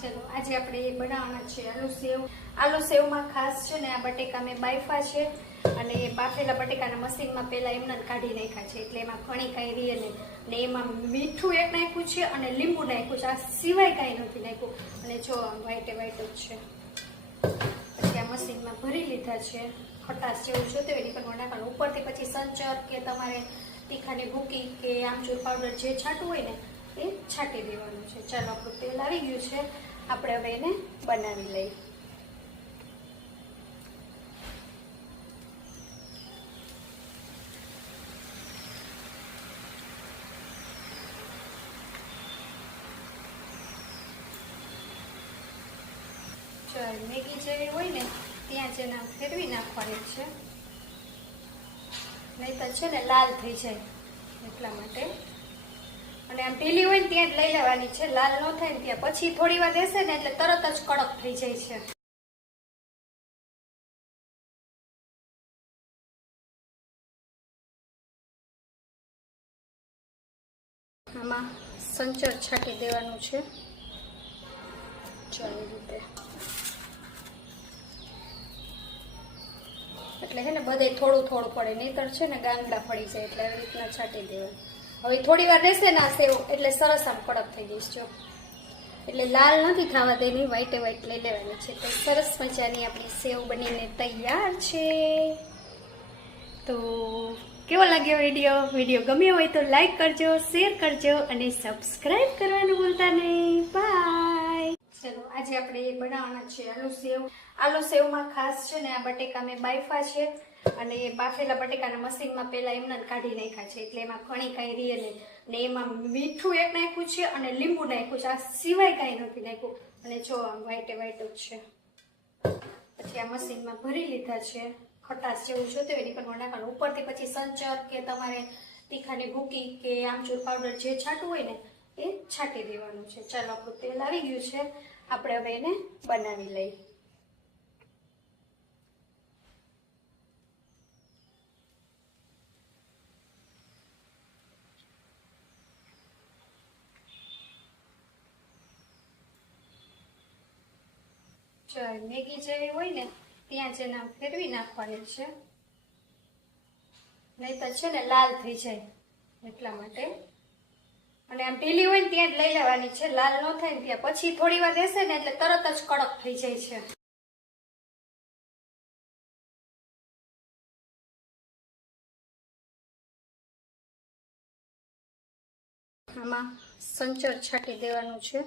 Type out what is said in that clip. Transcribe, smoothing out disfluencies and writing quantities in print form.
चलो आज આપણે બનાવવાના છે આલુ સેવ માં ખાસ છે ને આ બટેકા મેં બાફા છે અને એ બાફેલા બટેકાના મશીનમાં પહેલા એમને કાઢી નાખ્યા છે એટલે એમાં ઘણી કાંઈ રહે નહીં ને એમાં મીઠું એક નાખ્યું છે અને લીંબુ નાખ્યું છે, આ સિવાય કાંઈ નથી નાખ્યું અને જો વ્હાઈટ જ છે। પછી આ મશીનમાં ભરી લીધા છે, ખટાશ જેવું જોતું હોય એની પર નાખવાનું ઉપરથી પછી સંચર કે તમારે તીખાની ભૂકી કે આમચૂર પાવડર જે છાંટવું હોય ને એ છાંટી દેવાનું છે। ચાલો આપણું તેલ આવી ગયું છે, આપણે હવે એને બનાવી લઈએ। ચાલ મેગી જેવી હોય ને ત્યાં જ એના ફેરવી નાખવાની છે, નહીં તો છે ને લાલ થઈ જાય એટલા માટે। અને આમ ઢીલી હોય ને ત્યાં જ લઈ લેવાની છે, લાલ ન થાય ને ત્યાં પછી થોડી વાર રહેશે ને એટલે તરત જ કડક થઈ જાય છે। આમાં સંચર છાંટી દેવાનું છે, ચાલી રીતે એટલે છે ને બધે થોડું થોડું પડે, નહીતર છે ને ગાંગડા પડી જાય, એટલે આવી રીતના છાંટી દેવાનું। હવે થોડી વાર રહેશે ને આ સેવ એટલે સરસ આમ કડક થઈ જઈશ જો, એટલે લાલ નથી થવા દેની, વ્હાઈટ લઈ લેવાની છે। તો સરસ મજાની આપણી સેવ બનીને તૈયાર છે। તો કેવો લાગ્યો વિડીયો ગમ્યો હોય તો લાઈક કરજો, શેર કરજો અને સબસ્ક્રાઇબ કરવાનું ભૂલતા નહીં। બાય। ચલો આજે આપણે બનાવવાના છે આલુ સેવમાં ખાસ છે ને આ બટેકા મેં બાફા છે અને એ બાફેલા બટેકાના મશીનમાં પહેલા એમને કાઢી નાખ્યા છે એટલે એમાં ઘણી કાંઈ રહે નહીં ને એમાં મીઠું એક નાખ્યું છે અને લીંબુ નાખ્યું છે, આ સિવાય કાંઈ નથી નાખ્યું અને જો આમ વ્હાઈટ જ છે। પછી આ મશીનમાં ભરી લીધા છે, ખટાશ જેવું જોતું હોય એની પર નાખવાનું ઉપરથી પછી સંચર કે તમારે તીખાની ભૂકી કે આમચૂર પાવડર જે છાંટવું હોય ને એ છાંટી દેવાનું છે। ચાલો આપણું તેલ આવી ગયું છે, આપણે હવે એને બનાવી લઈએ। ચાલ મેગી જેવી હોય ને ત્યાં જ એના ફેરવી નાખવાની છે, નહીં તો છે ને લાલ થઈ જાય એટલા માટે। અને આમ ઢીલી હોય ને ત્યાં જ લઈ લેવાની છે, લાલ ન થાય ને ત્યાં પછી થોડી વાર રહેશે ને એટલે તરત જ કડક થઈ જાય છે। આમાં સંચર છાંટી દેવાનું છે।